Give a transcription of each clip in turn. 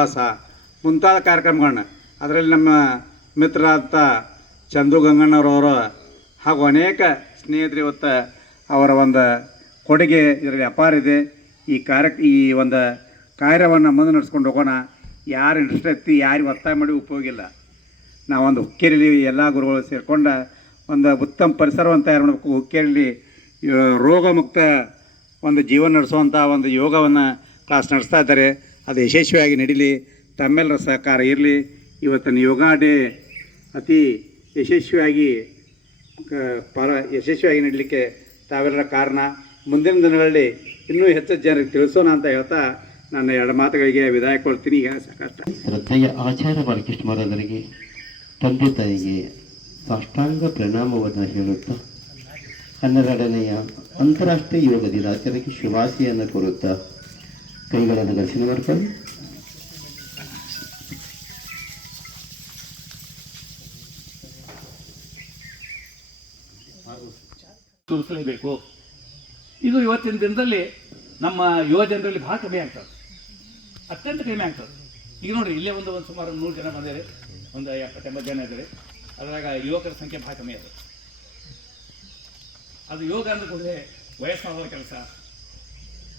ಪ್ರವಾಸ ಮುಂತಾದ ಕಾರ್ಯಕ್ರಮಗಳನ್ನ ಅದರಲ್ಲಿ ನಮ್ಮ ಮಿತ್ರರಾದ ಚಂದು ಗಂಗಣ್ಣವರವರು ಹಾಗೂ ಅನೇಕ ಸ್ನೇಹಿತರು ಇವತ್ತು ಅವರ ಒಂದು ಕೊಡುಗೆ ಇದರಲ್ಲಿ ಅಪಾರ ಇದೆ. ಈ ಒಂದು ಕಾರ್ಯವನ್ನು ಮುಂದೆ ನಡೆಸ್ಕೊಂಡು ಹೋಗೋಣ. ಯಾರು ಇಂಟ್ರೆಸ್ಟ್ ಐತಿ ಯಾರಿಗೆ ಒತ್ತಾಯ ಮಾಡಿ ಉಪಯೋಗ ಇಲ್ಲ. ನಾವೊಂದು ಹುಕ್ಕೇರಿಲಿ ಎಲ್ಲ ಗುರುಗಳು ಸೇರಿಕೊಂಡು ಒಂದು ಉತ್ತಮ ಪರಿಸರವನ್ನು ತಯಾರು ಮಾಡಬೇಕು. ಹುಕ್ಕೇರಿಲಿ ರೋಗಮುಕ್ತ ಒಂದು ಜೀವನ ನಡೆಸುವಂಥ ಒಂದು ಯೋಗವನ್ನು ಕ್ಲಾಸ್ ನಡೆಸ್ತಾ ಇದ್ದಾರೆ. ಅದು ಯಶಸ್ವಿಯಾಗಿ ನಡೀಲಿ, ತಮ್ಮೆಲ್ಲರ ಸಹಕಾರ ಇರಲಿ. ಇವತ್ತಿನ ಯೋಗ ಡೇ ಅತಿ ಯಶಸ್ವಿಯಾಗಿ ನಡೀಲಿಕ್ಕೆ ತಾವೆಲ್ಲರ ಕಾರಣ. ಮುಂದಿನ ದಿನಗಳಲ್ಲಿ ಇನ್ನೂ ಹೆಚ್ಚು ಜನರಿಗೆ ತಿಳಿಸೋಣ ಅಂತ ಹೇಳ್ತಾ ನನ್ನ ಎರಡು ಮಾತುಗಳಿಗೆ ವಿದಾಯ ಕೊಡ್ತೀನಿ. ಈಗ ಸಾಕಷ್ಟು ಶ್ರದ್ಧೆಯ ಆಚಾರ್ಯ ಬಾಲಕೃಷ್ಣ ಮಹಾರಾಜರಿಗೆ, ತಂದೆ ತಾಯಿಗೆ ಸಾಷ್ಟಾಂಗ ಪ್ರಣಾಮವನ್ನು ಹೇಳುತ್ತಾ 12ನೆಯ ಅಂತಾರಾಷ್ಟ್ರೀಯ ಯೋಗ ದಿನಾಚರಣೆಗೆ ಶುಭಾಶಯನ್ನು ಕೋರುತ್ತಾ ಕೈಗಳನ್ನು ಘರ್ಷಣೆ ಮಾಡ್ಕೊಂಡು ತೋರಿಸಲೇಬೇಕು. ಇದು ಇವತ್ತಿನ ದಿನದಲ್ಲಿ ನಮ್ಮ ಯುವ ಜನರಲ್ಲಿ ಭಾಳ ಕಮ್ಮಿ ಆಗ್ತದೆ, ಅತ್ಯಂತ ಕಡಿಮೆ ಆಗ್ತದೆ. ಈಗ ನೋಡಿರಿ, ಇಲ್ಲೇ ಒಂದು ಸುಮಾರು 100 ಜನ ಬಂದಿದ್ದಾರೆ, ಒಂದು 70-80 ಜನ ಇದ್ದಾರೆ. ಅದರಾಗ ಯುವಕರ ಸಂಖ್ಯೆ ಭಾಳ ಕಮ್ಮಿ ಅದ. ಅದು ಯೋಗ ಅಂದ ಕೂಡಲೇ ವಯಸ್ಸಾದವ್ರ ಕೆಲಸ,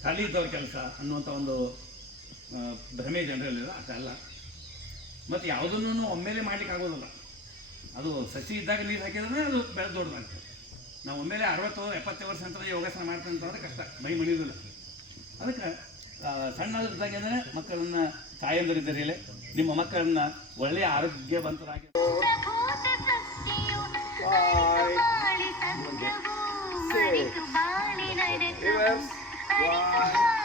ಖಾಲಿ ಇದ್ದವ್ರ ಕೆಲಸ ಅನ್ನುವಂಥ ಒಂದು ಭ್ರಮೆ ಜನರಲ್ಲಿಲ್ಲ. ಅದಲ್ಲ, ಮತ್ತು ಯಾವುದನ್ನು ಒಮ್ಮೆಲೆ ಮಾಡ್ಲಿಕ್ಕೆ ಆಗೋದಿಲ್ಲ. ಅದು ಸಸಿ ಇದ್ದಾಗ ನೀರು ಹಾಕಿದ್ರೆ ಅದು ಬೆಳೆದು ದೊಡ್ಡದಾಗ್ತದೆ. ನಾವು ಒಮ್ಮೆಲೆ 60-70 ವರ್ಷ ನಂತರ ಯೋಗಾಸನ ಮಾಡ್ತೇವೆ ಅಂತಂದ್ರೆ ಕಷ್ಟ, ಮೈ ಮಣಿಯೋದಿಲ್ಲ. ಅದಕ್ಕೆ ಸಣ್ಣದಾಗಿ ಅಂದರೆ ಮಕ್ಕಳನ್ನ ತಾಯಂದಿರಿದ್ದರೆ ನಿಮ್ಮ ಮಕ್ಕಳನ್ನ ಒಳ್ಳೆಯ ಆರೋಗ್ಯವಂತರಾಗಿ Viewers, 1